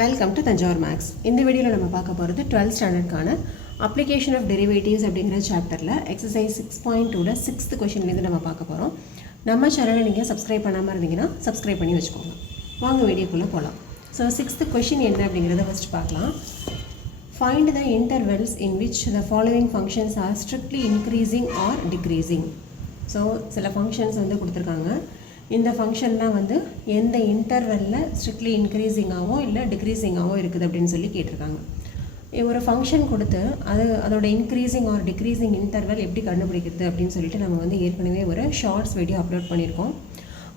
Welcome to Thanjavur maths. இந்த வீடியோவில் நம்ம பார்க்க போகிறது 12th ஸ்டாண்டர்டுக்கான அப்ளிகேஷன் ஆஃப் டெரிவேட்டிவ்ஸ் அப்படிங்கிற சாப்டரில் எக்ஸசைஸ் 6.2ல 6th கொஷின்லேருந்து நம்ம பார்க்க போகிறோம். நம்ம சேனலை நீங்கள் சப்ஸ்கிரைப் பண்ணாமல் இருந்தீங்கன்னா சப்ஸ்கிரைப் பண்ணி வச்சுக்கோங்க. வாங்க வீடியோக்குள்ளே போகலாம். ஸோ 6th கொஷின் என்ன அப்படிங்கிறத ஃபஸ்ட் பார்க்கலாம். Find the intervals in which the following functions are strictly increasing or decreasing. So சில ஃபங்க்ஷன்ஸ் வந்து கொடுத்துருக்காங்க. இந்த ஃபங்க்ஷன்லாம் வந்து எந்த இன்டர்வெல்லில் ஸ்ட்ரிக்ட்லி இன்க்ரீஸிங்காகவோ இல்லை டிக்ரீஸிங்காகவோ இருக்குது அப்படின்னு சொல்லி கேட்டிருக்காங்க. ஒரு ஃபங்க்ஷன் கொடுத்து அதோட இன்க்ரீஸிங் ஆர் டிக்ரீஸிங் இன்டர்வெல் எப்படி கண்டுபிடிக்கிறது அப்படின்னு சொல்லிட்டு நம்ம வந்து ஏற்கனவே ஒரு ஷார்ட்ஸ் வீடியோ அப்லோட் பண்ணியிருக்கோம்.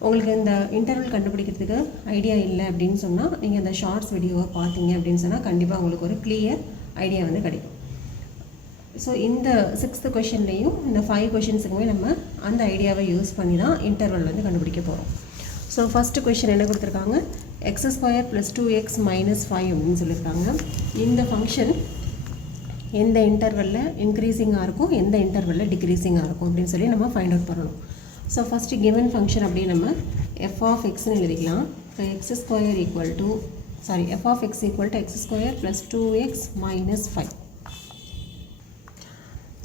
உங்களுக்கு இந்த இன்டர்வல் கண்டுபிடிக்கிறதுக்கு ஐடியா இல்லை அப்படின்னு சொன்னால் நீங்கள் இந்த ஷார்ட்ஸ் வீடியோவை பார்த்தீங்க அப்படின்னு சொன்னால் கண்டிப்பாக உங்களுக்கு ஒரு கிளியர் ஐடியா வந்து கிடைக்கும். ஸோ இந்த 6th கொஷின்லேயும் இந்த 5 கொஷின்ஸுக்குமே நம்ம அந்த ஐடியாவை யூஸ் பண்ணி தான் இன்டர்வல் வந்து கண்டுபிடிக்க போகிறோம். ஸோ ஃபஸ்ட்டு கொஷின் என்ன கொடுத்துருக்காங்க, x² + 2x - 5 அப்படின்னு சொல்லியிருக்காங்க. இந்த ஃபங்க்ஷன் எந்த இன்டர்வெல்லில் இன்க்ரீஸிங்காக இருக்கும், எந்த இன்டர்வெல்லில் டிக்ரீஸிங்காக இருக்கும் அப்படின்னு சொல்லி நம்ம ஃபைண்ட் அவுட் பண்ணணும். ஸோ ஃபஸ்ட்டு கிவன் ஃபங்க்ஷன் அப்படியே நம்ம f(x)ன்னு எழுதிக்கலாம். So f(x) = x² + 2x - 5.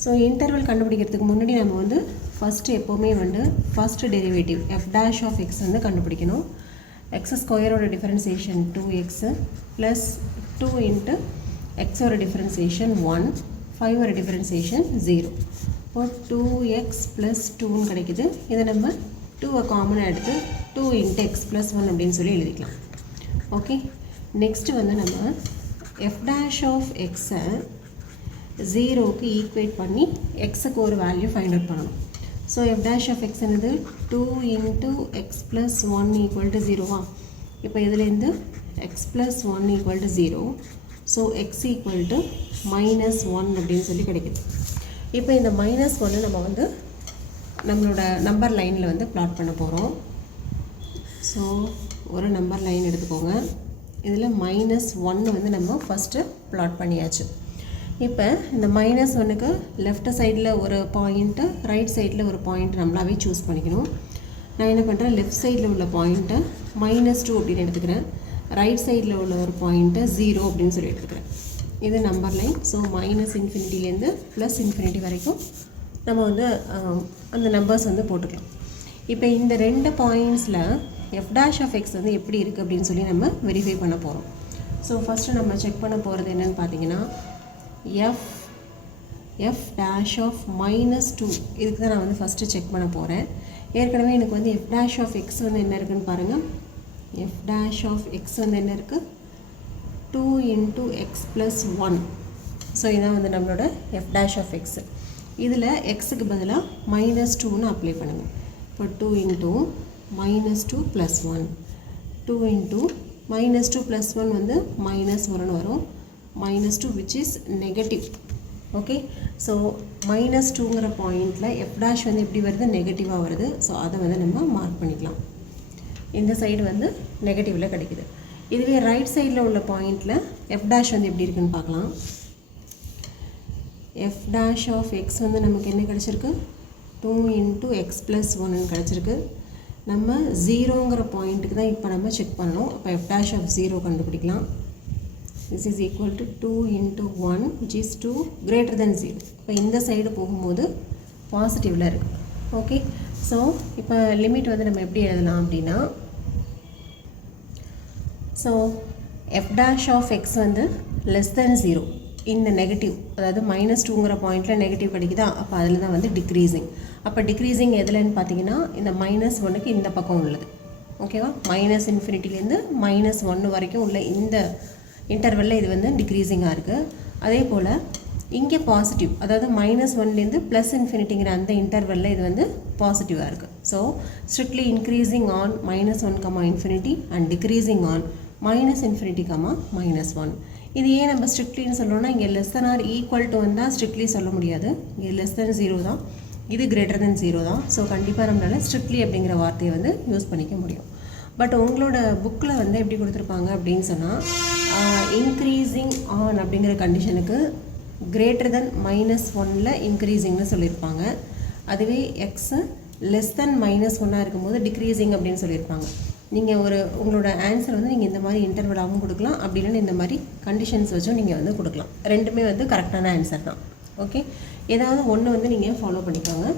So interval கண்டுபிடிக்கிறதுக்கு முன்னாடி நம்ம வந்து ஃபஸ்ட்டு எப்போவுமே வந்து ஃபஸ்ட்டு டெரிவேட்டிவ் f' வந்து கண்டுபிடிக்கணும். x² differentiation 2x plus 2 × x differentiation 1, 5 differentiation 0. இப்போ 2x + 2ன்னு கிடைக்குது. இதை நம்ம 2 காமனாக எடுத்து 2 × x + 1 அப்படின்னு சொல்லி எழுதிக்கலாம். ஓகே, நெக்ஸ்ட்டு வந்து நம்ம f'(x) 0க்கு ஈக்குவேட் பண்ணி எக்ஸுக்கு ஒரு வேல்யூ ஃபைண்ட் அவுட் பண்ணணும். ஸோ f'(x) என்னது 2 × x + 1 = 0வா. இப்போ இதுலேருந்து x + 1 = 0. ஸோ x = -1 அப்படின்னு சொல்லி கிடைக்குது. இப்போ இந்த -1 நம்ம வந்து நம்மளோட நம்பர் லைனில் வந்து பிளாட் பண்ண போகிறோம். ஸோ ஒரு நம்பர் லைன் எடுத்துக்கோங்க. இதில் -1 வந்து நம்ம ஃபஸ்ட்டு பிளாட் பண்ணியாச்சு. இப்போ இந்த -1க்கு லெஃப்ட் சைடில் ஒரு பாயிண்ட்டு, ரைட் சைடில் ஒரு பாயிண்ட் நம்மளாவே சூஸ் பண்ணிக்கணும். நான் என்ன பண்ணுறேன், லெஃப்ட் சைடில் உள்ள பாயிண்ட்டை -2 அப்படின்னு எடுத்துக்கிறேன். ரைட் சைடில் உள்ள ஒரு பாயிண்ட்டை 0 அப்படின்னு சொல்லி எடுத்துக்கிறேன். இது நம்பர் லைன். ஸோ -∞ +∞ வரைக்கும் நம்ம வந்து அந்த நம்பர்ஸ் வந்து போட்டுக்கலாம். இப்போ இந்த 2 பாயிண்ட்ஸில் f'(x) வந்து எப்படி இருக்குது அப்படின்னு சொல்லி நம்ம வெரிஃபை பண்ண போகிறோம். ஸோ ஃபஸ்ட்டு நம்ம செக் பண்ண போகிறது என்னென்னு பார்த்தீங்கன்னா f'(-2) இதுக்கு தான் நான் வந்து ஃபஸ்ட்டு செக் பண்ண போகிறேன். ஏற்கனவே எனக்கு வந்து f'(x) வந்து என்ன இருக்குதுன்னு பாருங்கள். f'(x) வந்து என்ன இருக்குது, 2 × x + 1. ஸோ இதான் வந்து நம்மளோட f'(x). இதில் எக்ஸுக்கு பதிலாக -2ன்னு அப்ளை பண்ணுங்கள். இப்போ 2 × -2 + 1, 2 × -2 + 1 வந்து -1ன்னு வரும். -2 which is negative. Okay, so -2ங்கிற பாயிண்டில் f' வந்து எப்படி வருது, நெகட்டிவாக வருது. ஸோ அதை வந்து நம்ம மார்க் பண்ணிக்கலாம். இந்த சைடு வந்து நெகட்டிவில் கிடைக்குது. இதுவே ரைட் சைடில் உள்ள பாயிண்டில் f' வந்து எப்படி இருக்குன்னு பார்க்கலாம். f'(x) வந்து நமக்கு என்ன கிடச்சிருக்கு, 2 × x + 1ன்னு கிடச்சிருக்கு. நம்ம 0ங்கிற பாயிண்ட்டுக்கு தான் இப்போ நம்ம செக் பண்ணணும். அப்போ f'(0) கண்டுபிடிக்கலாம். This is equal to 2 × 1 which is 2 greater than 0. இப்போ இந்த சைடு போகும்போது பாசிட்டிவில் இருக்குது. ஓகே, ஸோ இப்போ லிமிட் வந்து நம்ம எப்படி எழுதலாம் அப்படின்னா, ஸோ f'(x) வந்து <0 இந்த நெகட்டிவ், அதாவது -2ங்கிற பாயிண்டில் நெகட்டிவ் கிடைக்குதா, அப்போ அதில் தான் வந்து டிக்ரீஸிங். அப்போ டிக்ரீஸிங் எதுலன்னு பார்த்தீங்கன்னா இந்த -1க்கு இந்த பக்கம் உள்ளது. ஓகேவா, -∞ -1 வரைக்கும் உள்ள இந்த இன்டர்வெல்லில் இது வந்து டிக்ரீஸிங்காக இருக்குது. அதே போல் இங்கே பாசிட்டிவ், அதாவது -1லேருந்து +∞ அந்த இன்டர்வெல்லில் இது வந்து பாசிட்டிவாக இருக்குது. So strictly increasing on -1, and decreasing on -∞, -1. இது ஏன் நம்ம ஸ்ட்ரிக்ட்லின்னு சொல்லணும்னா, இங்கே <= வந்தால் ஸ்ட்ரிக்ட்லி சொல்ல முடியாது. இங்கே <0 தான், இது <0 தான். ஸோ கண்டிப்பாக நம்மளால் ஸ்ட்ரிக்ட்லி அப்படிங்கிற வார்த்தையை வந்து யூஸ் பண்ணிக்க முடியும். பட் உங்களோட புக்கில் வந்து எப்படி கொடுத்துருப்பாங்க அப்படின்னு சொன்னால், இன்க்ரீஸிங் ஆன் அப்படிங்கிற கண்டிஷனுக்கு <-1ல் இன்க்ரீஸிங்னு சொல்லியிருப்பாங்க. அதுவே x <-1 இருக்கும்போது டிக்ரீஸிங் அப்படின்னு சொல்லியிருப்பாங்க. நீங்கள் உங்களோட ஆன்சர் வந்து நீங்கள் இந்த மாதிரி இன்டர்வலாகவும் கொடுக்கலாம், அப்படி இல்லைன்னா இந்த மாதிரி கண்டிஷன்ஸ் வச்சும் நீங்கள் வந்து கொடுக்கலாம். ரெண்டுமே வந்து கரெக்டான ஆன்சர் தான். ஓகே, ஏதாவது ஒன்று வந்து நீங்கள் ஃபாலோ பண்ணிக்கோங்க.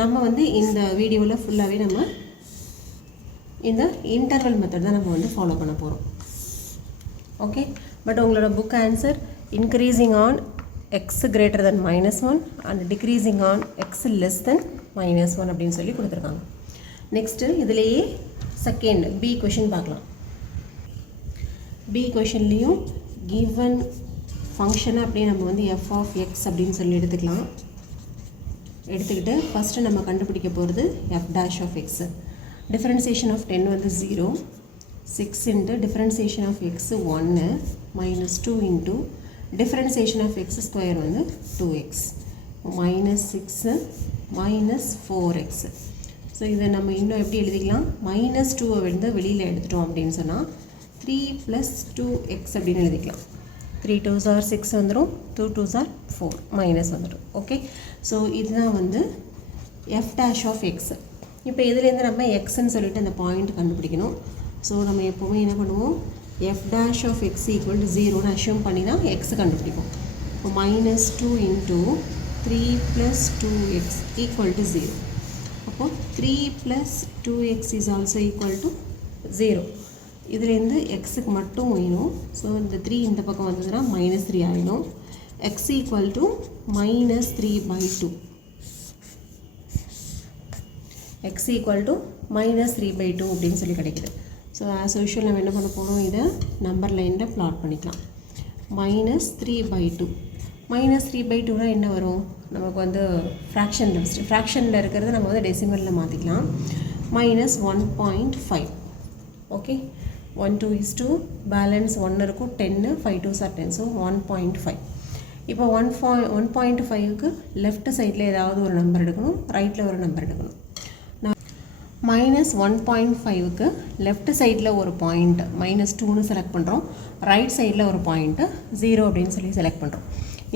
நம்ம வந்து இந்த வீடியோவில் ஃபுல்லாகவே நம்ம இந்த இன்டர்வல் மெத்தட் தான் நம்ம வந்து ஃபாலோ பண்ண போகிறோம். ஓகே, பட் உங்களோட book answer increasing on X greater than -1 and decreasing on X less than -1 அப்படின்னு சொல்லி கொடுத்துருக்காங்க. நெக்ஸ்ட்டு இதுலேயே செகண்ட் பி கொஷின் பார்க்கலாம். பி கொஷின்லேயும் கிவன் ஃபங்க்ஷனை அப்படியே நம்ம வந்து எஃப் ஆஃப் எக்ஸ் அப்படின்னு சொல்லி எடுத்துக்கிட்டு ஃபஸ்ட்டு நம்ம கண்டுபிடிக்க போகிறது F dash of X. Differentiation of 10 வந்து 0, 6 into differentiation of X 1 -2 into differentiation of X square வந்து 2x -6 -4x. ஸோ இதை நம்ம இன்னும் எப்படி எழுதிக்கலாம், -2 வந்து வெளியில் எடுத்துட்டோம் அப்படின்னு சொன்னால் 3 + 2x அப்படின்னு எழுதிக்கலாம். 3 2s are 6 வந்துடும், 2 2s are 4 மைனஸ் வந்துடும். ஓகே, ஸோ இதுதான் வந்து எஃப் டேஷ் ஆஃப் எக்ஸ். இப்போ இதுலேருந்து நம்ம எக்ஸ்ன்னு சொல்லிட்டு அந்த பாயிண்ட் கண்டுபிடிக்கணும். ஸோ நம்ம எப்போவுமே என்ன பண்ணுவோம், f dash of X equal to 0ன்னு அஷ்யூம் பண்ணி தான் எக்ஸ் கண்டுபிடிப்போம். இப்போ -2 இன்ட்டு 3 + 2x ஈக்குவல் டு 0. அப்போது 3 + 2x is also equal to 0. இதுலேருந்து எக்ஸுக்கு மட்டும் வேணும். ஸோ இந்த 3 இந்த பக்கம் வந்ததுன்னா -3 ஆகிடும். X equal to -3/2. X equal to -3/2 அப்படின்னு சொல்லி கிடைக்குது. ஸோ ஆஸ் யூஷுவல் நம்ம என்ன பண்ண போகிறோம், இதை நம்பர் லைனில் ப்ளாட் பண்ணிக்கலாம். -3/2 -3/2னா என்ன வரும், நமக்கு வந்து ஃப்ராக்ஷனில் இருக்கிறது நம்ம வந்து டெசிமலில் மாற்றிக்கலாம். -1.5. ஓகே, 1 2 is 2, பேலன்ஸ் 1 இருக்கும், 10 5 2s are 10, ஸோ 1.5. இப்போ 1.5க்கு லெஃப்ட் சைடில் ஏதாவது ஒரு நம்பர் எடுக்கணும், ரைட்டில் ஒரு நம்பர் எடுக்கணும். -1.5க்கு லெஃப்ட் சைடில் ஒரு பாயிண்ட் -2ன்னு செலக்ட் பண்ணுறோம், ரைட் சைடில் ஒரு பாயிண்ட்டு 0 அப்படின்னு சொல்லி செலக்ட் பண்ணுறோம்.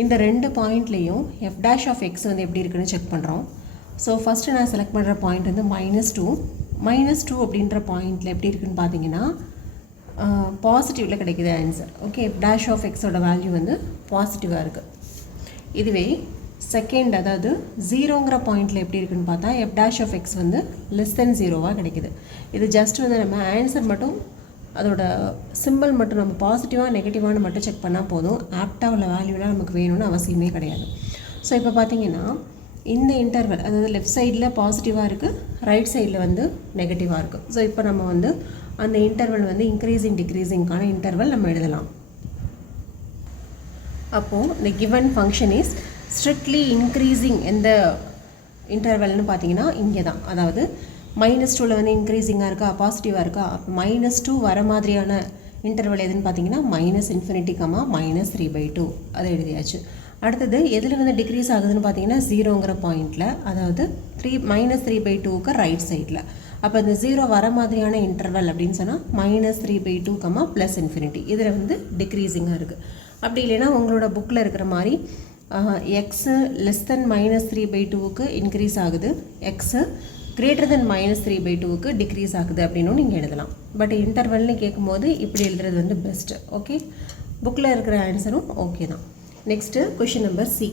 இந்த ரெண்டு பாயிண்ட்லேயும் எஃப் டேஷ் ஆஃப் எக்ஸ் வந்து எப்படி இருக்குன்னு செக் பண்ணுறோம். ஸோ ஃபஸ்ட்டு நான் செலக்ட் பண்ணுற பாயிண்ட் வந்து -2 அப்படின்ற பாயிண்டில் எப்படி இருக்குன்னு பார்த்தீங்கன்னா பாசிட்டிவில் கிடைக்குது answer. Okay, F dash of எக்ஸோட வேல்யூ வந்து பாசிட்டிவாக இருக்குது. இதுவே செகண்ட், அதாவது 0ங்கிற பாயிண்டில் எப்படி இருக்குன்னு பார்த்தா எஃப் டேஷ் ஆஃப் எக்ஸ் வந்து லெஸ் தென் 0வாக கிடைக்குது. இது ஜஸ்ட் வந்து நம்ம ஆன்சர் மட்டும், அதோட சிம்பிள் மட்டும் நம்ம பாசிட்டிவாக நெகட்டிவானு மட்டும் செக் பண்ணால் போதும். ஆப்டாக உள்ள வேல்யூலாம் நமக்கு வேணும்னு அவசியமே கிடையாது. ஸோ இப்போ பார்த்தீங்கன்னா இந்த இன்டர்வல், அதாவது லெஃப்ட் சைடில் பாசிட்டிவாக இருக்குது, ரைட் சைடில் வந்து நெகட்டிவாக இருக்குது. ஸோ இப்போ நம்ம வந்து அந்த இன்டர்வல் வந்து இன்க்ரீஸிங் டிக்ரீஸிங்கான இன்டர்வல் நம்ம எழுதலாம். அப்போது இந்த given function is strictly increasing. எந்த இன்டர்வல்னு பார்த்தீங்கன்னா இங்கே தான், அதாவது -2ல் வந்து இன்க்ரீஸிங்காக இருக்கா பாசிட்டிவாக இருக்கா. -2 வர மாதிரியான இன்டர்வல் எதுன்னு பார்த்தீங்கன்னா -∞, -3/2 அதை எழுதியாச்சு. அடுத்தது எதில் வந்து டிக்ரீஸ் ஆகுதுன்னு பார்த்தீங்கன்னா 0ங்கிற பாயிண்டில், அதாவது -3/2க்கு ரைட் சைடில். அப்போ இந்த 0 வர மாதிரியான இன்டர்வல் அப்படின்னு சொன்னால் -3/2, +∞, இதில் வந்து டிக்ரீஸிங்காக இருக்குது. அப்படி இல்லைன்னா உங்களோட புக்கில் இருக்கிற மாதிரி எக்ஸு லெஸ் தென் -3/2க்கு இன்க்ரீஸ் ஆகுது, எக்ஸு கிரேட்டர் தென் -3/2க்கு டிக்ரீஸ் ஆகுது அப்படின்னும் நீங்கள் எழுதலாம். பட் இன்டர்வல்னு கேட்கும்போது இப்படி எழுதுறது வந்து பெஸ்ட்டு. ஓகே, புக்கில் இருக்கிற ஆன்சரும் ஓகே தான். Next question number C.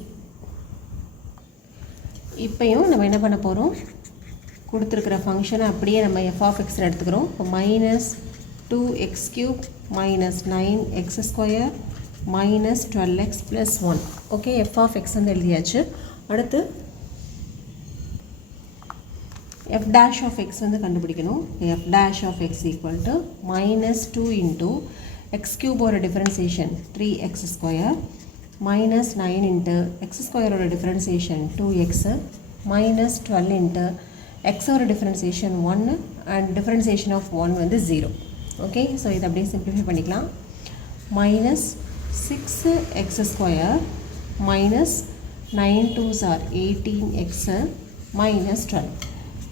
இப்போயும் நம்ம என்ன பண்ண போகிறோம், கொடுத்துருக்கிற ஃபங்க்ஷனை அப்படியே நம்ம எஃப் ஆஃப் எக்ஸ்ன்னு எடுத்துக்கிறோம். -2x³ -9x² -12x + 1. Okay, F of X வந்து எழுதியாச்சு. அடுத்து எஃப் டேஷ் ஆஃப் எக்ஸ் வந்து கண்டுபிடிக்கணும். F dash of X equal to -2 into x³ differentiation 3x² -9 into x² differentiation 2x -12 into x differentiation 1 and differentiation of 1 வந்து 0. Okay, so இதை அப்படியே simplify பண்ணிக்கலாம். -6x² -9 2s are 18x -12.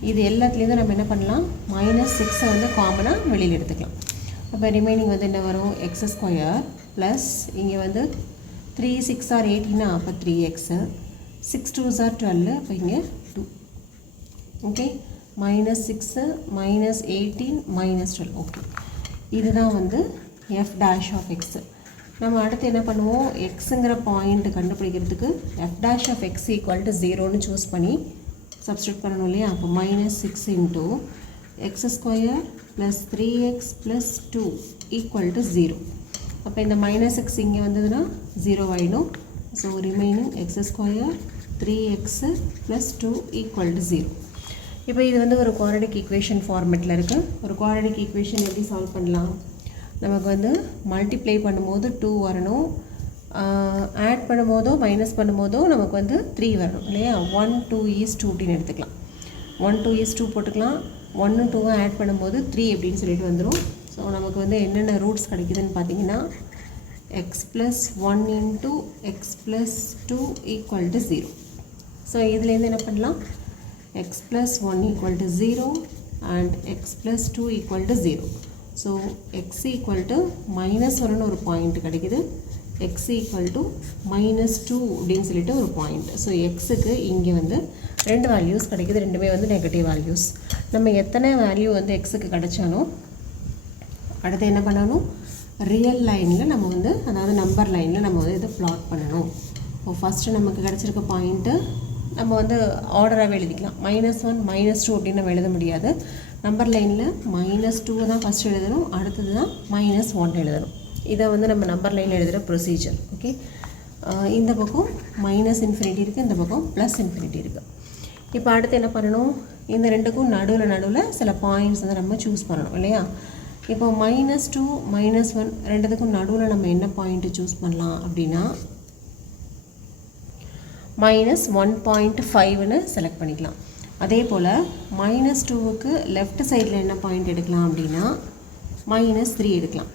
இது எல்லாத்துலேருந்து நம்ம என்ன பண்ணலாம், -6 வந்து காமனாக வெளியில் எடுத்துக்கலாம். அப்போ ரிமைனிங் வந்து என்ன வரும், x² ப்ளஸ் இங்கே வந்து 3 6 are 18, அப்போ 3x, 6 2s are 12, அப்போ இங்கே 2. Okay, minus 6 minus 18 minus 12. Okay, இதுதான் வந்து f dash of x. நம்ம அடுத்து என்ன பண்ணுவோம், xங்கிற பாயிண்ட் கண்டுபிடிக்கிறதுக்கு f dash of x equal to 0ன்னு சூஸ் பண்ணி சப்ஸ்டியூட் பண்ணணும் இல்லையா. அப்போ minus 6 into x square plus 3x plus 2 equal to 0. அப்போ இந்த மைனஸ் எக்ஸ் இங்கே வந்ததுன்னா 0 ஆகிடும். So remaining x square 3x plus 2 equal to 0. இப்போ இது வந்து ஒரு குவாட்ரடிக் ஈக்குவேஷன் ஃபார்மெட்டில் இருக்குது. ஒரு குவாட்ரடிக் ஈக்குவேஷன் எப்படி சால்வ் பண்ணலாம், நமக்கு வந்து மல்டிப்ளை பண்ணும்போது 2 வரணும், ஆட் பண்ணும்போதோ மைனஸ் பண்ணும்போதோ நமக்கு வந்து 3 வரணும் இல்லையா. 1 2 is 2 அப்படின்னு எடுத்துக்கலாம். 1 2 is 2 போட்டுக்கலாம். 1 2 ஆட் பண்ணும்போது 3 அப்படின்னு சொல்லிட்டு வந்துடும். ஸோ நமக்கு வந்து என்னென்ன ரூட்ஸ் கிடைக்குதுன்னு பார்த்தீங்கன்னா x plus 1 into x plus 2 equal to 0. So இதுலேருந்து என்ன பண்ணலாம், x plus 1 equal to 0 and x plus 2 equal to 0. So x equal to minus 1 ஒரு பாயிண்ட் கிடைக்குது, x equal to minus 2 அப்படின்னு சொல்லிட்டு ஒரு பாயிண்ட். ஸோ எக்ஸுக்கு இங்கே வந்து 2 வேல்யூஸ் கிடைக்குது, ரெண்டுமே வந்து நெகட்டிவ் வேல்யூஸ். நம்ம எத்தனை வேல்யூ வந்து எக்ஸுக்கு கிடைச்சாலும் அடுத்து என்ன பண்ணணும், ரியல் லைனில் நம்ம வந்து அதாவது நம்பர் லைனில் நம்ம வந்து இதை ப்ளாட் பண்ணணும். இப்போ ஃபஸ்ட்டு நமக்கு கிடச்சிருக்க பாயிண்ட்டு நம்ம வந்து ஆர்டராகவே எழுதிக்கலாம். -1 -2 அப்படின்னு நம்ம எழுத முடியாது. நம்பர் லைனில் -2 தான் ஃபஸ்ட்டு எழுதணும், அடுத்தது தான் -1 எழுதணும். இதை வந்து நம்ம நம்பர் லைனில் எழுதுகிற ப்ரொசீஜர். ஓகே, இந்த பக்கம் -∞ இருக்குது, இந்த பக்கம் +∞ இருக்குது. இப்போ அடுத்து என்ன பண்ணணும், இந்த ரெண்டுக்கும் நடுவில் சில பாயிண்ட்ஸ் வந்து நம்ம சூஸ் பண்ணணும் இல்லையா. இப்போ -2 -1 ரெண்டுத்துக்கும் நடுவில் நம்ம என்ன பாயிண்ட்டு சூஸ் பண்ணலாம் அப்படின்னா -1.5ன்னு செலக்ட் பண்ணிக்கலாம். அதே போல் -2க்கு லெஃப்ட் சைடில் என்ன பாயிண்ட் எடுக்கலாம் அப்படின்னா -3 எடுக்கலாம்.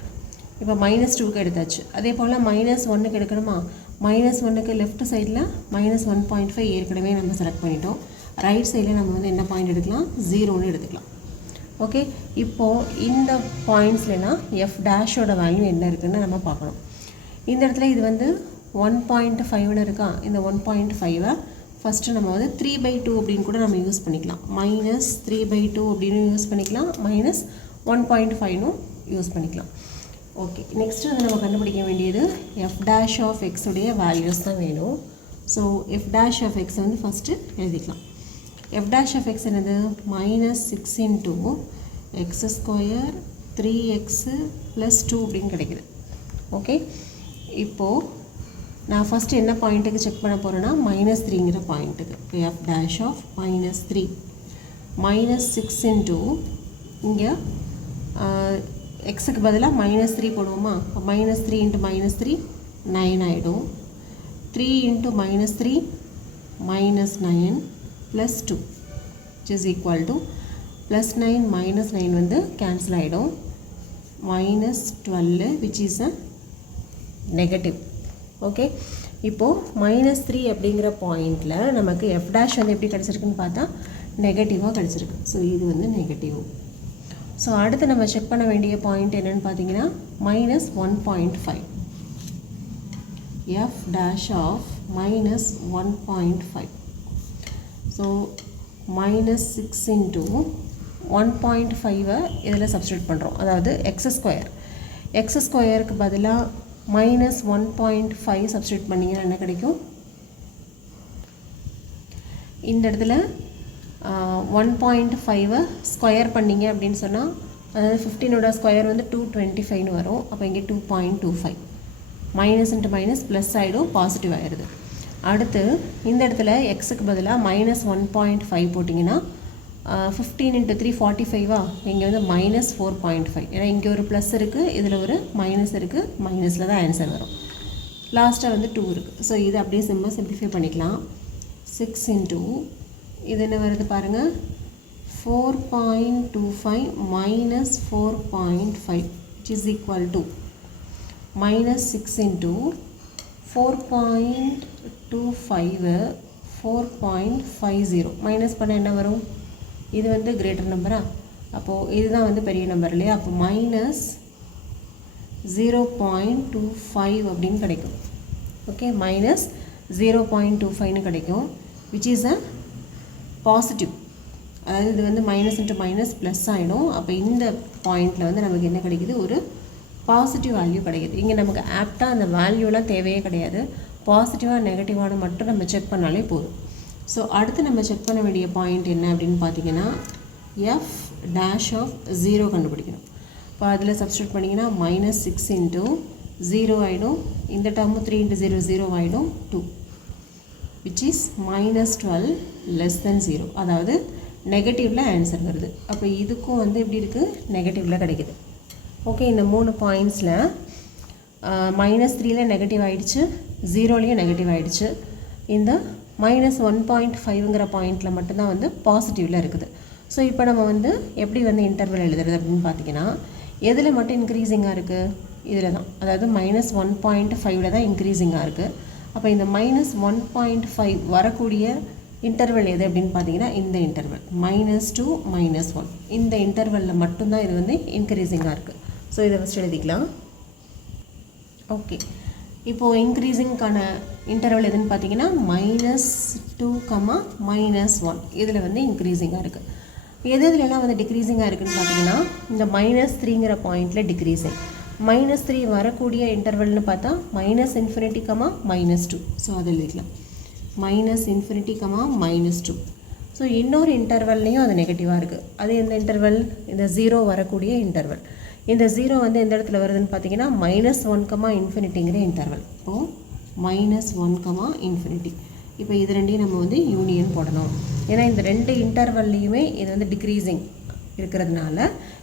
இப்போ -2க்கு எடுத்தாச்சு. அதே போல் -1க்கு எடுக்கணுமா, -1க்கு லெஃப்ட் சைடில் -1.5 ஏற்கனவே நம்ம செலக்ட் பண்ணிட்டோம். ரைட் சைடில் நம்ம வந்து என்ன பாயிண்ட் எடுக்கலாம், 0ன்னு எடுத்துக்கலாம். ஓகே, இப்போது இந்த பாயிண்ட்ஸ்லாம் எஃப் டேஷோட வேல்யூ என்ன இருக்குதுன்னு நம்ம பார்க்கணும். இந்த இடத்துல இது வந்து 1.5ன்னு இருக்கா. இந்த 1.5ஐ ஃபஸ்ட்டு நம்ம வந்து 3/2 அப்படின்னு கூட நம்ம யூஸ் பண்ணிக்கலாம். -3/2 அப்படின்னு யூஸ் பண்ணிக்கலாம், -1.5னும் யூஸ் பண்ணிக்கலாம். ஓகே, நெக்ஸ்ட்டு வந்து நம்ம கண்டுபிடிக்க வேண்டியது எஃப் டேஷ் ஆஃப் எக்ஸுடைய வேல்யூஸ் தான் வேணும். So F dash of X வந்து ஃபஸ்ட்டு எழுதிக்கலாம். f dash of x என்னது, -6 into x square 3x plus 2 அப்படின்னு கிடைக்குது. ஓகே, இப்போது நான் ஃபஸ்ட்டு என்ன பாயிண்ட்டுக்கு செக் பண்ண போகிறேன்னா -3ங்கிற பாயிண்ட்டுக்கு. இப்போ f dash of -3 -6 into இங்கே எக்ஸுக்கு பதிலாக -3 போடுவோமா. -3 into -3 9 ஆகிடும். 3 into -3 -9 plus 2 which is equal to +9 -9 வந்து cancel ஆகிடும், -12 which is a negative. Okay, இப்போது -3 அப்படிங்கிற பாயிண்டில் நமக்கு f dash வந்து எப்படி கிடச்சிருக்குன்னு பார்த்தா நெகட்டிவாக கிடச்சிருக்கு. ஸோ இது வந்து நெகட்டிவ். ஸோ அடுத்து நம்ம செக் பண்ண வேண்டிய பாயிண்ட் என்னென்னு பார்த்தீங்கன்னா -1.5. f dash of -1.5. So -6 into 1.5ஐ இதில் சப்ஸ்டியூட் பண்ணுறோம். அதாவது எக்ஸ் ஸ்கொயருக்கு பதிலாக -1.5 சப்ஸ்டியூட் பண்ணிங்கன்னா என்ன கிடைக்கும், இந்த இடத்துல 1.5ஐ ஸ்கொயர் பண்ணிங்க அப்படின்னு சொன்னால் அதாவது 15ஓட ஸ்கொயர் வந்து 225ன்னு வரும். அப்போ இங்கே 2.25 மைனஸ் இன்ட்டு மைனஸ் ப்ளஸ் ஆகிடும், பாசிட்டிவ் ஆகிடுது. அடுத்து இந்த இடத்துல எக்ஸுக்கு பதிலாக -1.5 போட்டிங்கன்னா 15 into 3 45வா, இங்கே வந்து -4.5. ஏன்னா இங்கே ஒரு ப்ளஸ் இருக்குது, இதில் ஒரு மைனஸ் இருக்குது, மைனஸில் தான் ஆன்சர் வரும். லாஸ்ட்டாக வந்து 2 இருக்குது. ஸோ இது அப்படியே சிம்பிளிஃபை பண்ணிக்கலாம். 6 into இது என்ன வருது பாருங்கள், 4.25 -4.5 which is equal to -6 into 4.25 4.50 minus பண்ண என்ன வரும், இது வந்து கிரேட்டர் நம்பரா, அப்போது இதுதான் வந்து பெரிய நம்பர் இல்லையா. அப்போ -0.25 அப்படின்னு கிடைக்கும். ஓகே, -0.25ன்னு கிடைக்கும், which is a பாசிட்டிவ். அதாவது இது வந்து மைனஸ் இன்ட்டு மைனஸ் ப்ளஸ் ஆகிடும். அப்போ இந்த பாயிண்டில் வந்து நமக்கு என்ன கிடைக்குது, ஒரு பாசிட்டிவ் வேல்யூ கிடைக்குது. இங்கே நமக்கு ஆப்டாக அந்த வேல்யூலாம் தேவையே கிடையாது, பாசிட்டிவாக நெகட்டிவான மட்டும் நம்ம செக் பண்ணாலே போதும். ஸோ அடுத்து நம்ம செக் பண்ண வேண்டிய பாயிண்ட் என்ன அப்படின்னு பார்த்தீங்கன்னா எஃப் டேஷ் ஆஃப் 0 கண்டுபிடிக்கணும். இப்போ அதில் சப்ஸ்டியூட் பண்ணிங்கன்னா -6 இன்ட்டு 0 ஆகிடும். இந்த டேர்மு 3 இன்ட்டு 0 0 ஆகிடும் 2, விச் இஸ் -12 லெஸ் தென் 0. அதாவது நெகட்டிவில் ஆன்சர் வருது. அப்போ இதுக்கும் வந்து எப்படி இருக்குது, நெகட்டிவில் கிடைக்குது. ஓகே, இந்த 3 பாயிண்ட்ஸில் -3ல் நெகட்டிவ் ஆகிடுச்சு, 0லேயும் நெகட்டிவ் ஆகிடுச்சு. இந்த -1.5ங்கிற பாயிண்டில் மட்டும்தான் வந்து பாசிட்டிவில் இருக்குது. ஸோ இப்போ நம்ம வந்து எப்படி வந்து இன்டர்வல் எழுதுறது அப்படின்னு பார்த்தீங்கன்னா எதில் மட்டும் இன்க்ரீஸிங்காக இருக்குது, இதில் தான். அதாவது -1.5ல் தான் இன்க்ரீஸிங்காக இருக்குது. அப்போ இந்த -1.5 வரக்கூடிய இன்டர்வல் எது அப்படின்னு பார்த்தீங்கன்னா இந்த இன்டர்வல் -2 -1 இந்த இன்டர்வலில் மட்டும்தான் இது வந்து இன்க்ரீஸிங்காக இருக்குது. ஸோ இதை ஃபஸ்ட் எழுதிக்கலாம். ஓகே, இப்போது இன்க்ரீஸிங்கான இன்டர்வல் எதுன்னு பார்த்தீங்கன்னா -2, -1 இதில் வந்து இன்க்ரீஸிங்காக இருக்குது. எதுலாம் வந்து டிக்ரீஸிங்காக இருக்குதுன்னு பார்த்தீங்கன்னா இந்த -3ங்கிற பாயிண்டில் டிக்ரீஸிங். -3 வரக்கூடிய இன்டர்வல்னு பார்த்தா -∞, -2. ஸோ அதை எழுதிக்கலாம் -∞, -2. ஸோ இன்னொரு இன்டர்வல்லையும் அது நெகட்டிவாக இருக்குது. அது எந்த இன்டர்வல், இந்த 0 வரக்கூடிய இன்டர்வல். இந்த 0 வந்து எந்த இடத்துல வருதுன்னு பார்த்தீங்கன்னா -1, ∞ இன்டர்வல். இப்போது -1, ∞. இப்போ இது ரெண்டையும் நம்ம வந்து யூனியன் போடணும். ஏன்னா இந்த 2 இன்டர்வல்லையுமே இது வந்து டிக்ரீஸிங் இருக்கிறதுனால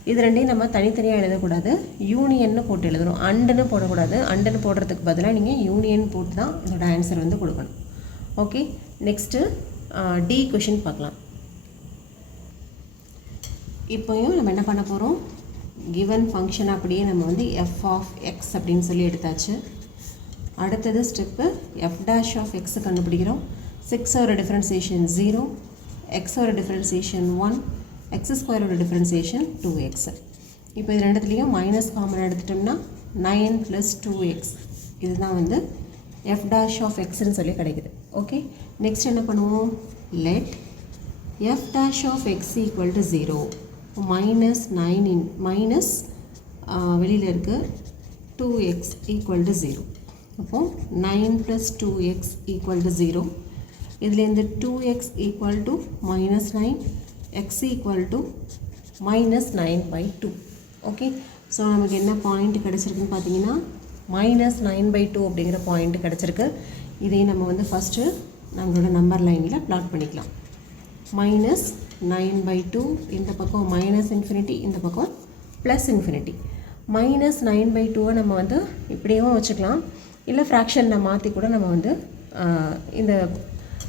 இது ரெண்டையும் நம்ம தனித்தனியாக எழுதக்கூடாது, யூனியன்னு போட்டு எழுதணும். அண்டுன்னு போடக்கூடாது. அண்டுன்னு போடுறதுக்கு பதிலாக நீங்கள் யூனியன் போட்டு தான் இதோட ஆன்சர் வந்து கொடுக்கணும். ஓகே, நெக்ஸ்ட்டு டி கொஷின் பார்க்கலாம். இப்போயும் நம்ம என்ன பண்ண போகிறோம், கிவன் ஃபங்க்ஷன் அப்படியே நம்ம வந்து f ஆஃப் எக்ஸ் அப்படின்னு சொல்லி எடுத்தாச்சு. அடுத்தது step F dash of X கண்டுபிடிக்கிறோம். 6ஓட டிஃப்ரென்சியேஷன் 0, எக்ஸோட டிஃப்ரென்சியேஷன் 1, எக்ஸ் ஸ்கொயரோட டிஃப்ரென்சியேஷன் 2x. இப்போ இது ரெண்டுத்துலேயும் மைனஸ் காமன் எடுத்துட்டோம்னா 9 + 2x இதுதான் வந்து எஃப் டேஷ் ஆஃப் எக்ஸ்ன்னு சொல்லி கிடைக்குது. ஓகே, நெக்ஸ்ட் என்ன பண்ணுவோம், let F dash of X equal to 0, -9 minus வெளியில் இருக்குது 2x ஈக்குவல் டு 0. அப்போது 9 + 2x ஈக்குவல் டு 0. இதுலேருந்து 2x equal to -9, x equal to -9/2. Okay, so நமக்கு என்ன பாயிண்ட் கிடச்சிருக்குன்னு பார்த்தீங்கன்னா -9/2 அப்படிங்கிற பாயிண்ட் கிடச்சிருக்கு. இதையும் நம்ம வந்து ஃபஸ்ட்டு நம்மளோட நம்பர் லைனில் ப்ளாட் பண்ணிக்கலாம். -9/2 இந்த பக்கம் -∞, இந்த பக்கம் +∞. -9/2 நம்ம வந்து இப்படியும் வச்சுக்கலாம், இல்லை ஃப்ராக்ஷனில் மாற்றி கூட நம்ம வந்து இந்த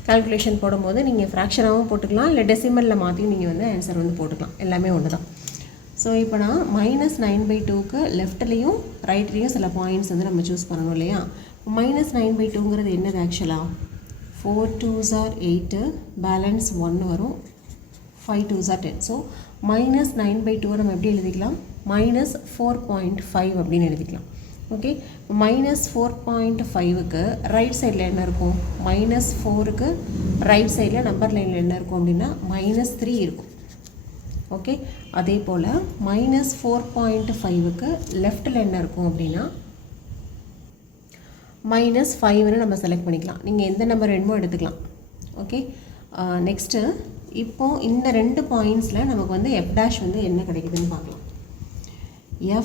கால்குலேஷன் போடும்போது நீங்கள் ஃப்ராக்ஷனாகவும் போட்டுக்கலாம், இல்லை டெசிமலில் மாற்றியும் நீங்கள் வந்து ஆன்சர் வந்து போட்டுக்கலாம். எல்லாமே ஒன்று தான். ஸோ இப்போ நான் -9/2க்கு லெஃப்ட்லேயும் ரைட்லேயும் சில பாயிண்ட்ஸ் வந்து நம்ம சூஸ் பண்ணணும் இல்லையா. -9/2ங்கிறது என்னது ஆக்சுவலாக 4 2s are 8, பேலன்ஸ் 1 வரும், 5 2s are 10. ஸோ -9/2 நம்ம எப்படி எழுதிக்கலாம், -4.5 அப்படின்னு எழுதிக்கலாம். ஓகே, -4.5க்கு ரைட் சைடில் என்ன இருக்கும், -4க்கு ரைட் சைடில் நம்பர் லைனில் என்ன இருக்கும் அப்படின்னா -3 இருக்கும். ஓகே, அதே போல் -4.5க்கு லெஃப்ட்டில் என்ன இருக்கும் அப்படின்னா -5ன்னு நம்ம செலக்ட் பண்ணிக்கலாம். நீங்கள் எந்த நம்பர் வேணுமோ எடுத்துக்கலாம். ஓகே, நெக்ஸ்ட்டு இப்போது இந்த 2 பாயிண்ட்ஸில் நமக்கு வந்து f' வந்து என்ன கிடைக்குதுன்னு பார்க்கலாம்.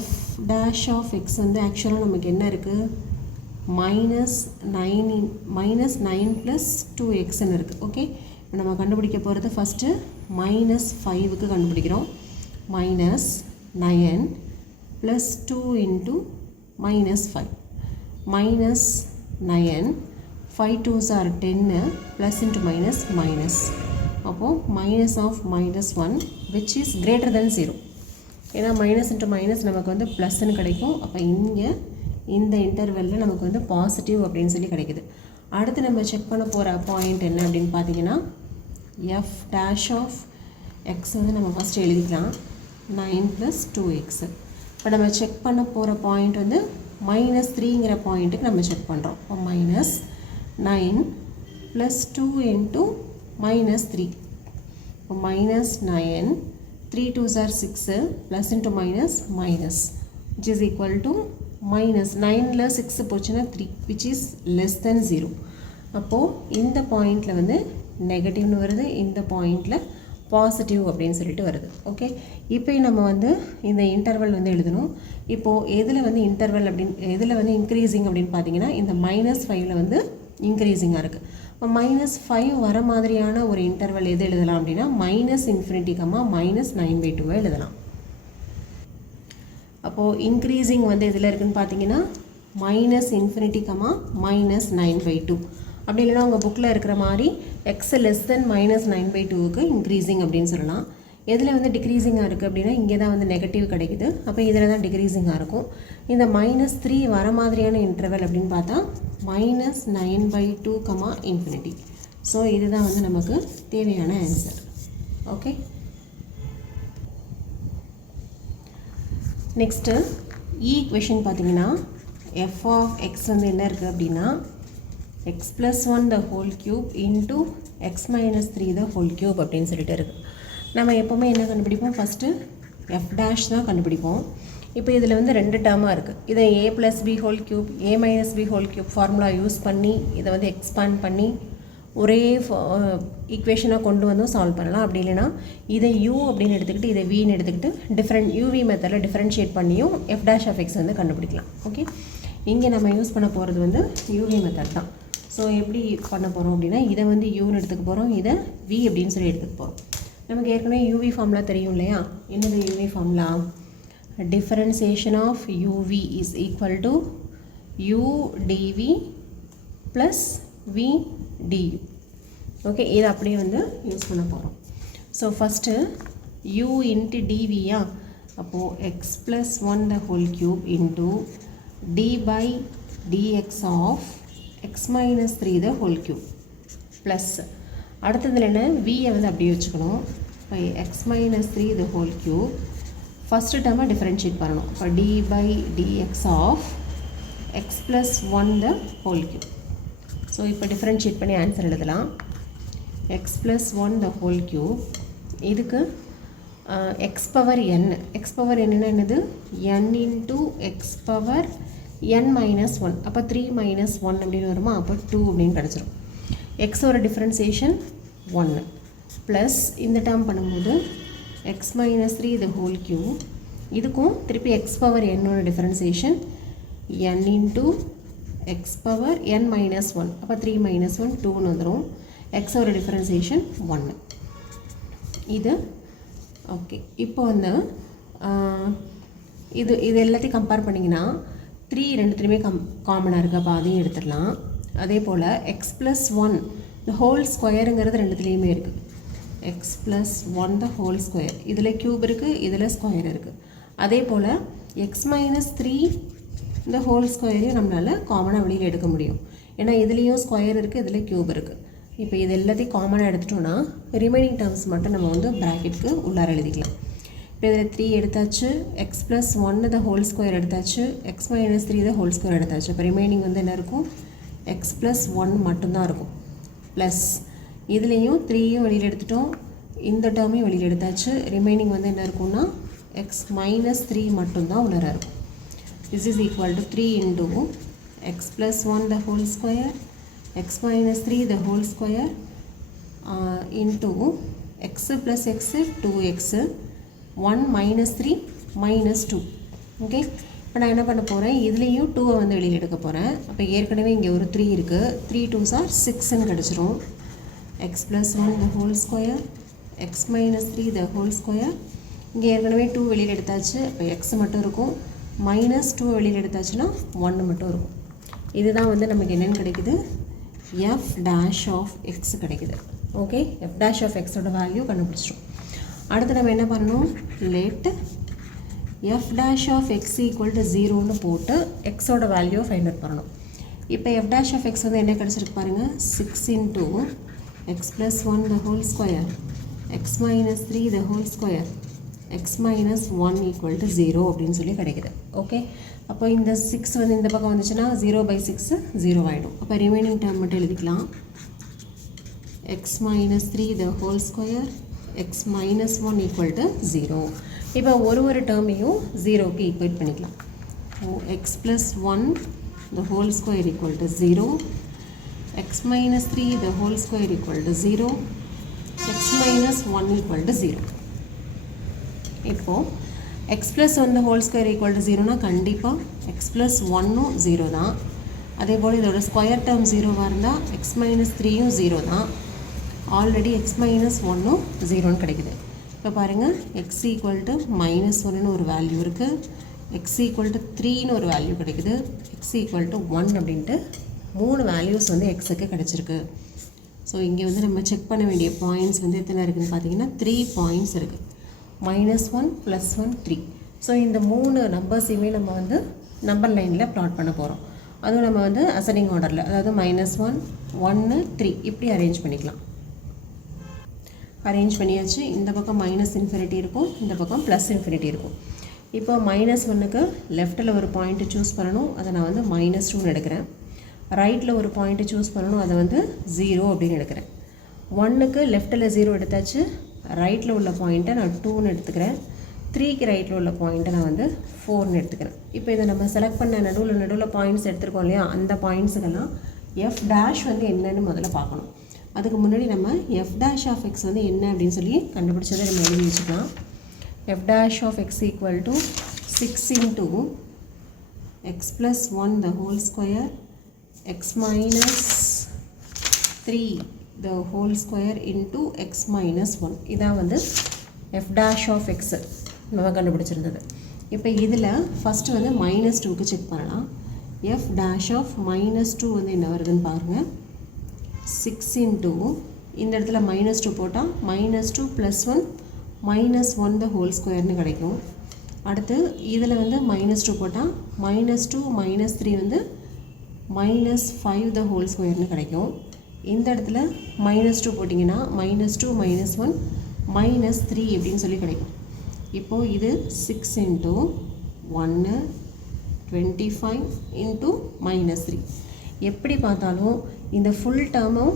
f' ஆஃப் எக்ஸ் வந்து ஆக்சுவலாக நமக்கு என்ன இருக்குது, -9 + 2xன்னு இருக்குது. ஓகே, இப்போ நம்ம கண்டுபிடிக்க போகிறது ஃபஸ்ட்டு -5க்கு கண்டுபிடிக்கிறோம். -9 + 2 × -5, -9 5 2s are 10, plus into minus. அப்போது -(-1) which is greater than 0. ஏன்னா மைனஸ் இன்ட்டு மைனஸ் நமக்கு வந்து ப்ளஸ்ன்னு கிடைக்கும். அப்போ இங்கே இந்த இன்டர்வெல்லில் நமக்கு வந்து பாசிட்டிவ் அப்படின்னு சொல்லி கிடைக்குது. அடுத்து நம்ம செக் பண்ண போகிற பாயிண்ட் என்ன அப்படின்னு பார்த்தீங்கன்னா f' ஆஃப் எக்ஸ் வந்து நம்ம ஃபஸ்ட்டு எழுதிக்கலாம் 9 + 2x. இப்போ நம்ம செக் பண்ண போகிற பாயிண்ட் வந்து -3ங்கிற பாயிண்ட்டுக்கு நம்ம செக் பண்ணுறோம். இப்போ -9 + 2 × -3, இப்போ -9, 3 2s are 6, plus into minus, which is equal to minus 9ல 6 போச்சுன்னா 3, which is less than 0. அப்போது இந்த பாயிண்டில் வந்து நெகட்டிவ்னு வருது, இந்த பாயிண்டில் பாசிட்டிவ் அப்படின்னு சொல்லிட்டு வருது. ஓகே, இப்போ நம்ம வந்து இந்த இன்டர்வல் வந்து எழுதணும். இப்போது எதில் வந்து இன்டர்வல் அப்படின்னு எதில் வந்து இன்க்ரீஸிங் அப்படின்னு பார்த்தீங்கன்னா இந்த -5ல் வந்து இன்க்ரீஸிங்காக இருக்குது. இப்போ -5 வர மாதிரியான ஒரு இன்டர்வல் எது எழுதலாம் அப்படின்னா -∞, -9/2 எழுதலாம். அப்போது இன்க்ரீஸிங் வந்து எதில் இருக்குதுன்னு பார்த்தீங்கன்னா -∞, -9/2. அப்படி இல்லைனா உங்கள் புக்கில் இருக்கிற மாதிரி x less than -9/2க்கு இன்க்ரீஸிங் அப்படின்னு சொல்லலாம். எதில் வந்து டிக்ரீஸிங்காக இருக்குது அப்படின்னா இங்கே தான் வந்து நெகட்டிவ் கிடைக்குது, அப்போ இதில் தான் டிக்ரீஸிங்காக இருக்கும். இந்த -3 வர மாதிரியான இன்டர்வல் அப்படின்னு பார்த்தா -9/2, ஸோ இதுதான் வந்து நமக்கு தேவையான ஆன்சர். ஓகே, நெக்ஸ்ட்டு ஈக்குவேஷன் பார்த்தீங்கன்னா f of x வந்து என்ன இருக்குது அப்படின்னா x plus 1 the whole cube into x minus 3 the whole cube அப்படின்னு சொல்லிட்டு இருக்குது. நம்ம எப்போவுமே என்ன கண்டுபிடிப்போம், ஃபஸ்ட்டு f dash தான் கண்டுபிடிப்போம். இப்போ இதில் வந்து 2 டேர்மாக இருக்குது. இதை a plus b whole cube, a minus b whole cube formula use பண்ணி இதை வந்து எக்ஸ்பேண்ட் பண்ணி ஒரே ஈக்குவேஷனாக கொண்டு வந்து சால்வ் பண்ணலாம். அப்படி இல்லைனா இதை u அப்படின்னு எடுத்துக்கிட்டு இதை vன்னு எடுத்துக்கிட்டு uv மெத்தடில் டிஃப்ரென்ஷியேட் பண்ணியும் f dash of x வந்து கண்டுபிடிக்கலாம். ஓகே, இங்கே நம்ம யூஸ் பண்ண போகிறது வந்து uv மெத்தட் தான். ஸோ எப்படி பண்ண போகிறோம் அப்படின்னா இதை வந்து யூன்னு எடுத்துக்க போகிறோம், இதை v அப்படின்னு சொல்லி எடுத்துக்க போகிறோம். நமக்கு ஏற்கனவே யூவி ஃபார்முலா தெரியும் இல்லையா? என்னது u v formula? Differentiation of uv is equal to u dv plus v du. Okay, இதை அப்படியே வந்து யூஸ் பண்ண போகிறோம். ஸோ ஃபஸ்ட்டு u இன்ட்டு dvயா, அப்போது x plus 1 the whole cube into d by dx of x minus 3 the whole cube plus அடுத்ததில் என்ன vயை வந்து அப்படியே வச்சுக்கணும். இப்போ x minus 3 the whole cube first டேர்மை டிஃப்ரென்ஷியேட் பண்ணணும். இப்போ d by dx of x plus 1 the whole cube. So இப்போ டிஃப்ரென்ஷியேட் பண்ணி ஆன்சர் எழுதலாம். x plus 1 the whole cube இதுக்கு x power n, x power என்னன்னா என்னது, n into x power n minus 1, அப்போ 3 மைனஸ் 1 அப்படின்னு வருமா, அப்போ 2 அப்படின்னு கிடச்சிரும். எக்ஸோட டிஃப்ரென்சியேஷன் 1 ப்ளஸ் இந்த டேர்ம் பண்ணும்போது x minus 3 the whole cube, இதுக்கும் திருப்பி x பவர் என்னோட differentiation n into x power n minus 1, அப்போ 3 மைனஸ் 1 2ன்னு வந்துடும். எக்ஸோட டிஃப்ரென்சியேஷன் 1 இது. ஓகே, இப்போ வந்து இது எல்லாத்தையும் கம்பேர் பண்ணிங்கன்னா 3 ரெண்டுத்துலேயுமே காமனாக இருக்குது, அப்போ அதையும் எடுத்துடலாம். அதே போல் எக்ஸ் ப்ளஸ் 1 இந்த ஹோல் ஸ்கொயருங்கிறது ரெண்டுத்துலேயுமே இருக்குது. X plus 1 the whole square, இதில் க்யூப் இருக்குது, இதில் ஸ்கொயர் இருக்குது. அதே போல் எக்ஸ் மைனஸ் 3 இந்த ஹோல் ஸ்கொயரையும் நம்மளால் காமனாக வெளியில் எடுக்க முடியும். ஏன்னா இதுலேயும் ஸ்கொயர் இருக்குது, இதில் க்யூப் இருக்குது. இப்போ இது எல்லாத்தையும் காமனாக எடுத்துட்டோன்னா ரிமைனிங் டேர்ம்ஸ் மட்டும் நம்ம வந்து ப்ராக்கெட்டுக்கு உள்ளார எழுதிக்கலாம். இப்போ இதில் 3 எடுத்தாச்சு, x plus 1 the whole square எடுத்தாச்சு, x minus 3 the whole square எடுத்தாச்சு. இப்போ ரிமைனிங் வந்து என்ன இருக்கும், எக்ஸ் ப்ளஸ் 1 மட்டும்தான் இருக்கும். ப்ளஸ் இதுலேயும் 3யும் வெளியில் எடுத்துட்டோம், இந்த டேர்மையும் வெளியில் எடுத்தாச்சு. ரிமைனிங் வந்து என்ன இருக்கும்னா எக்ஸ் மைனஸ் 3 மட்டும்தான் உள்ளார இருக்கும். This is equal to 3 into X plus 1 the whole square, X minus 3 the whole square into x plus x 2x 1 minus 3 minus 2. Okay, இப்போ நான் என்ன பண்ண போகிறேன், இதுலேயும் 2வை வந்து வெளியில் எடுக்க போகிறேன். அப்போ ஏற்கனவே இங்கே ஒரு 3 இருக்குது, 3 2s are 6ன்னு கிடச்சிரும். X plus 1 the whole square, X minus 3 the whole square. இங்கே ஏற்கனவே 2 வெளியில் எடுத்தாச்சு, அப்போ எக்ஸ் மட்டும் இருக்கும். மைனஸ் 2 வெளியில் எடுத்தாச்சுன்னா 1 மட்டும் இருக்கும். இதுதான் வந்து நமக்கு என்னென்னு கிடைக்குது, எஃப் டேஷ் ஆஃப் எக்ஸ் கிடைக்குது. ஓகே, எஃப் டேஷ் ஆஃப் எக்ஸோட வேல்யூ கண்டுபிடிச்சிடும். அடுத்து நம்ம என்ன பண்ணணும், let F dash of X equal to 0ன்னு போட்டு எக்ஸோட வேல்யூ ஃபைண்ட் அவுட் பண்ணணும். இப்போ எஃப் டேஷ் ஆஃப் எக்ஸ் வந்து என்ன கிடச்சிருக்கு பாருங்கள், 6 into X plus 1 the whole square, X minus 3 the whole square, X minus 1 equal to 0 அப்படின்னு சொல்லி கிடைக்குது. ஓகே, அப்போ இந்த 6 வந்து இந்த பக்கம் வந்துச்சுன்னா 0/6 0 ஆகிடும். அப்போ ரிமைனிங் டேர்ம் மட்டும் எழுதிக்கலாம். X minus 3 the whole square x minus 1 equal to 0. இப்போ ஒரு டேர்மையும் 0க்கு ஈக்குவேட் பண்ணிக்கலாம். So x plus 1 the whole square equal to 0, x minus 3 the whole square equal to 0, x minus 1 equal to 0. இப்போ x plus 1 the whole square equal to 0 னா கண்டிப்பா x plus 1 0 தான். அதே போல இதோட ஸ்கொயர் டேர்ம் 0 இருந்தால் x minus 3 0 தான். Already x minus 1 0 கிடைக்குது. இப்போ பாருங்கள் x equal to minus 1 ஒரு வேல்யூ இருக்குது, x equal to 3 ஒரு வேல்யூ கிடைக்குது, x equal to 1 அப்படின்ட்டு 3 வேல்யூஸ் வந்து xக்கு கிடச்சிருக்கு. ஸோ இங்கே வந்து நம்ம செக் பண்ண வேண்டிய பாயிண்ட்ஸ் வந்து எத்தனை இருக்குதுன்னு பார்த்தீங்கன்னா 3 பாயிண்ட்ஸ் இருக்குது. -1 +1 3. ஸோ இந்த 3 நம்பர்ஸையுமே நம்ம வந்து நம்பர் லைனில் ப்ளாட் பண்ண போகிறோம். அதுவும் நம்ம வந்து அசெண்டிங் ஆர்டரில், அதாவது -1 1 3 இப்படி அரேஞ்ச் பண்ணிக்கலாம். அரேஞ்ச் பண்ணியாச்சு. இந்த பக்கம் -∞ இருக்கும், இந்த பக்கம் +∞ இருக்கும். இப்போ -1க்கு லெஃப்ட்டில் ஒரு பாயிண்ட்டு சூஸ் பண்ணணும், அதை நான் வந்து -2ன்னு எடுக்கிறேன். ரைட்டில் ஒரு பாயிண்ட்டு சூஸ் பண்ணணும், அதை வந்து 0 அப்படின்னு எடுக்கிறேன். 1க்கு லெஃப்ட்டில் 0 எடுத்தாச்சு, ரைட்டில் உள்ள பாயிண்ட்டை நான் 2ன்னு எடுத்துக்கிறேன். 3க்கு ரைட்டில் உள்ள பாயிண்ட்டை நான் வந்து 4ன்னு எடுத்துக்கிறேன். இப்போ இதை நம்ம செலக்ட் பண்ண நடுவில் பாயிண்ட்ஸ் எடுத்துருக்கோம் இல்லையா, அந்த பாயிண்ட்ஸுக்கெல்லாம் f' வந்து என்னன்னு முதல்ல பார்க்கணும். அதுக்கு முன்னாடி நம்ம f' வந்து என்ன அப்படின்னு சொல்லி கண்டுபிடிச்சதை நம்ம எழுதி வச்சுக்கலாம். f' equal to 6 into x plus 1 the whole square x minus 3 the whole square into x minus 1. இதான் வந்து f' நம்ம கண்டுபிடிச்சிருந்தது. இப்போ இதில் ஃபஸ்ட்டு வந்து -2க்கு செக் பண்ணலாம். f' வந்து என்ன வருதுன்னு பாருங்கள். 6 into இந்த இடத்துல -2 போட்டால் -2 + 1 -1 the whole squareன்னு கிடைக்கும். அடுத்து இதில் வந்து -2 போட்டால் -2 -3 வந்து -5 the whole squareன்னு கிடைக்கும். இந்த இடத்துல -2 போட்டிங்கன்னா -2 -1 -3 எப்படின்னு சொல்லி கிடைக்கும். இப்போது இது 6 into 1 25 into -3. எப்படி பார்த்தாலும் இந்த ஃபுல் டேர்மும்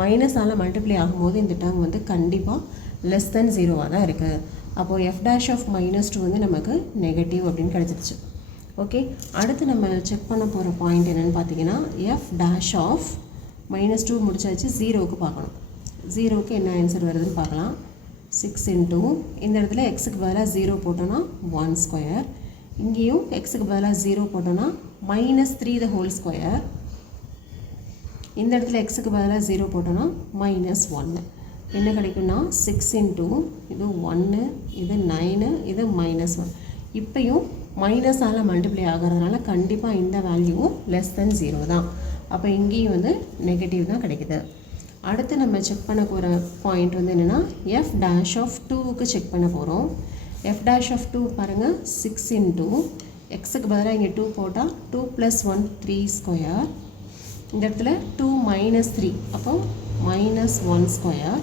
மைனஸால் மல்டிப்ளை ஆகும்போது இந்த டேர்ம் வந்து கண்டிப்பாக <0 தான் இருக்குது. அப்போது f' வந்து நமக்கு நெகட்டிவ் அப்படின்னு கிடச்சிருச்சு. ஓகே, அடுத்து நம்ம செக் பண்ண போகிற பாயிண்ட் என்னென்னு பார்த்தீங்கன்னா f' முடிச்சாச்சு, 0க்கு பார்க்கணும். 0க்கு என்ன ஆன்சர் வருதுன்னு பார்க்கலாம். 6 into இந்த இடத்துல எக்ஸுக்கு பதிலாக 0 போட்டோன்னா 1 ஸ்கொயர், இங்கேயும் எக்ஸுக்கு பதிலாக 0 போட்டோன்னா -3 the whole square, இந்த இடத்துல எக்ஸுக்கு பதிலாக 0 போட்டோன்னா -1. என்ன கிடைக்குன்னா 6 into இது 1 இது 9 இது -1. இப்போயும் மைனஸால் மல்டிப்ளை ஆகிறதுனால கண்டிப்பாக இந்த வேல்யூவும் <0 தான். அப்போ இங்கேயும் வந்து நெகட்டிவ் தான் கிடைக்குது. அடுத்து நம்ம செக் பண்ண போகிற பாயிண்ட் வந்து என்னென்னா f'(2)க்கு செக் பண்ண போகிறோம். f'(2) பாருங்கள், 6 into எக்ஸுக்கு பதிலாக இங்கே 2 போட்டால் 2 + 1 3 ஸ்கொயர், இந்த இடத்துல 2 - 3 அப்போ -1 ஸ்கொயர்,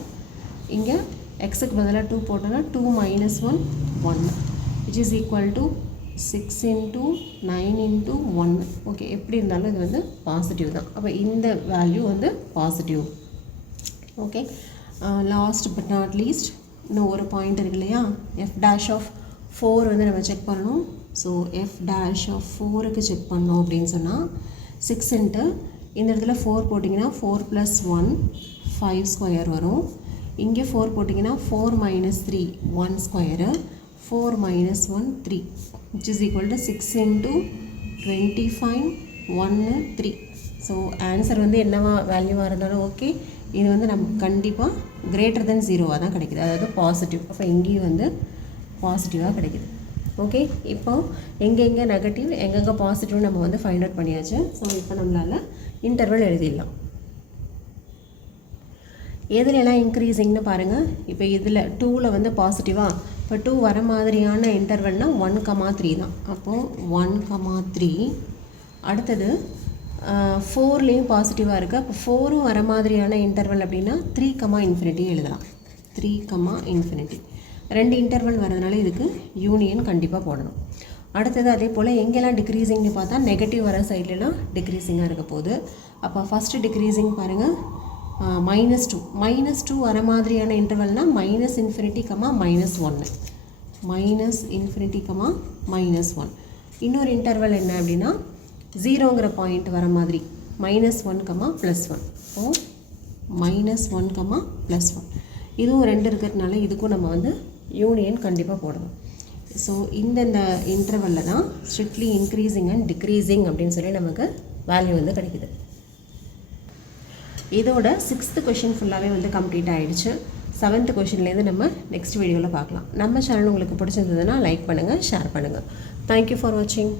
இங்கே எக்ஸுக்கு பதிலாக 2 போட்டோன்னா 2 - 1 1 which is equal to 6 into 9 into 1. Okay, எப்படி இருந்தாலும் இது வந்து பாசிட்டிவ் தான். அப்போ இந்த வேல்யூ வந்து positive. Okay, last but not least இன்னும் ஒரு பாயிண்ட் இருக்கு இல்லையா, f'(4) வந்து நம்ம செக் பண்ணணும். ஸோ f'(4)க்கு செக் பண்ணோம் அப்படின்னு சொன்னால் 6 into இந்த இடத்துல 4 போட்டிங்கன்னா 4 + 1 5 ஸ்கொயர் வரும். இங்கே 4 போட்டிங்கன்னா 4 - 3 1 square, 4 - 1 3 which is equal to 6 into 25 1 3. So answer வந்து என்னவா வேல்யூவாக இருந்தாலும் ஓகே, இது வந்து நமக்கு கண்டிப்பாக <0 தான் கிடைக்குது, அதாவது பாசிட்டிவ். அப்போ இங்கேயும் வந்து பாசிட்டிவாக கிடைக்குது. ஓகே, இப்போ எங்கெங்கே நெகட்டிவ் எங்கெங்கே பாசிட்டிவ் நம்ம வந்து ஃபைண்ட் அவுட் பண்ணியாச்சு. ஸோ இப்போ நம்மளால் இன்டர்வல் எழுதிடலாம். எதுலெல்லாம் இன்க்ரீஸிங்னு பாருங்கள். இப்போ இதில் 2ல் வந்து பாசிட்டிவாக, இப்போ 2 வர மாதிரியான இன்டர்வல்னால் 1,3 தான். அப்போது 1,3. அடுத்தது 4லேயும் பாசிட்டிவாக இருக்குது. அப்போ 4ம் வர மாதிரியான இன்டர்வல் அப்படின்னா 3,∞ எழுதலாம். 3,∞. 2 இன்டர்வல் வரதுனால இதுக்கு யூனியன் கண்டிப்பாக போடணும். அடுத்தது அதே போல் எங்கெல்லாம் டிக்ரீஸிங்னு பார்த்தா நெகட்டிவ் வர சைட்லலாம் டிக்ரீஸிங்காக இருக்க போகுது. அப்போ ஃபஸ்ட்டு டிக்ரீஸிங் பாருங்கள், -2 -2 வர மாதிரியான இன்டர்வல்னால் -∞, -1 இன்னொரு இன்டர்வல் என்ன அப்படின்னா 0ங்கிற பாயிண்ட் வர மாதிரி -1, +1. ஸோ -1, +1 இதுவும் 2 இருக்கிறதுனால இதுக்கும் நம்ம வந்து யூனியன் கண்டிப்பாக போடணும். ஸோ இந்த இன்டர்வலில் தான் ஸ்ட்ரிக்ட்லி இன்க்ரீஸிங் அண்ட் டிக்ரீஸிங் அப்படின்னு சொல்லி நமக்கு வேல்யூ வந்து கிடைக்குது. இதோட 6th கொஷின் ஃபுல்லாகவே வந்து கம்ப்ளீட் ஆகிடுச்சு. 7th கொஷின்லேருந்து நம்ம நெக்ஸ்ட் வீடியோவில் பார்க்கலாம். நம்ம சேனல் உங்களுக்கு பிடிச்சிருந்ததுன்னா லைக் பண்ணுங்கள், ஷேர் பண்ணுங்கள். தேங்க்யூ ஃபார் வாட்சிங்.